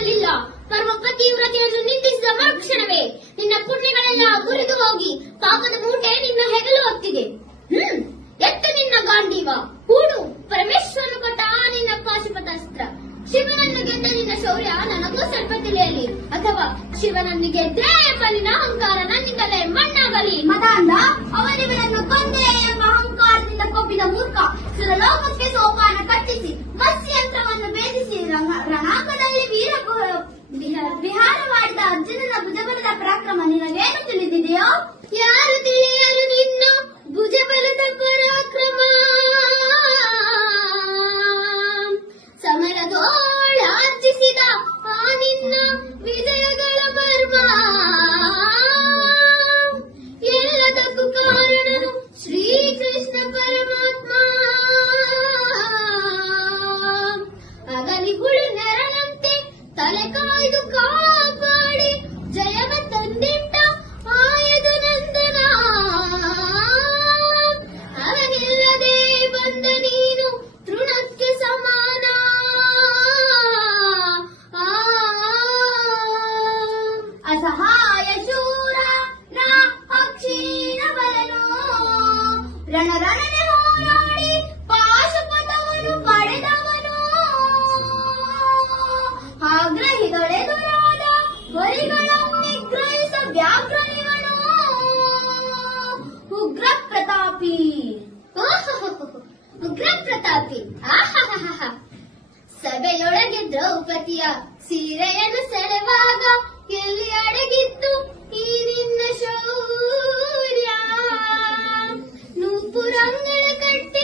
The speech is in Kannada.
ಮಾಡಲಿಲ್ಲ. ಪರಮ ಪತಿವ್ರತೆಯನ್ನು ನಿಂದಿಸಿದ ಮರುಕ್ಷಣವೇ ನಿನ್ನ ಪುಣ್ಯಗಳೆಲ್ಲ ಮುರಿದು ಹೋಗಿ ಪಾಪದ ಮೂಟೆ ನಿನ್ನ ಹೆಗಲು ಹೊತ್ತಿದೆ. ಎತ್ತು ನಿನ್ನ ಗಾಂಡೀವ, ಹೂಡು ಪರಮೇಶ್ವರನು ಕೊಟ್ಟ ನಿನ್ನ ಪಾಶುಪತಾಸ್ತ್ರ. ಶಿವನನ್ನು ಗೆದ್ದ ನಿನ್ನ ಶೌರ್ಯ ನನಗೂ ಸ್ವಲ್ಪ ತಿಳಿಯಲಿ, ಅಥವಾ ಶಿವನನ್ನು ಗೆದ್ದೇ ಎಂಬ ನಿನ್ನ ಅಹಂಕಾರ ನನ್ನಿಂದಲೇ ಮಣ್ಣಾಗಲಿ. ಮದಾಂಧ, ಅವನಿವನನ್ನು ಕೊಂದೆ ಎಂಬ ಅಹಂಕಾರದಿಂದ ಕೊಬ್ಬಿದ ಮೂರ್ಖ ಸುರಲೋಕಕ್ಕೆ ಸೋಪಾನ ಕಟ್ಟಿಸಿ ಮತ್ಸ್ಯಂತ್ರವನ್ನು ಭೇದಿಸಿ ರಣಾಂಗದಲ್ಲಿ ವಿಹಾರವಾಡಿದ ಅರ್ಜುನನ ಭುಜಬಲದ ಪರಾಕ್ರಮ ನಿನಗೇನು ತಿಳಿದಿದೆಯೋ? ಯಾರು ತಿಳಿಯರು ನಿನ್ನ ಭುಜಬಲದ ಪರಾಕ್ರಮ. ಸಮರದೋಳಾರ್ಜಿಸಿದ ಆ ನಿನ್ನ ವಿಜಯಗಳ ಮರ್ಮ. ಎಲ್ಲದಕ್ಕೂ ಕಾರಣನು ಶ್ರೀಕೃಷ್ಣ ಪರಮಾತ್ಮ. ಅಗಲಿಗುಳು ನೆರಳಂತೆ ತಲೆ ಕಾಯ್ದು ಕಾಪಾಡಿ ಜಯವ ತಂದಿಟ್ಟ ಆಯದು ನಂದನ. ಅವನಿಲ್ಲದೆ ಬಂದ ನೀನು ತೃಣಕ್ಕೆ ಸಮಾನ. ಅಸಹಾಯ ಶೂರ ನಾ ಅಕ್ಷೀಣ ಬಲನು ರಣರಣನೆ ಹೋರಾಡಿ ಪಾಶುಪತವನ್ನು ಪಡೆದವನು. ಆಗ್ರಹಿಗಳೆದುರಾದ ಬರಿಗಳನ್ನು ನಿಗ್ರಹಿಸ ವ್ಯಾಘ್ರನಿವನು ಉಗ್ರ ಪ್ರತಾಪಿ. ಉಗ್ರ ಪ್ರತಾಪಿ. ಸಭೆಯೊಳಗೆ ದ್ರೌಪದಿಯ ಸೀರೆಯನ್ನು ಸೆಳೆವಾಗ ಎಲ್ಲಿ ಅಡಗಿತ್ತು ಈ ನಿನ್ನ ಶೌರ್ಯ. ನೂಪುರಂಗಳ ಕಟ್ಟೆ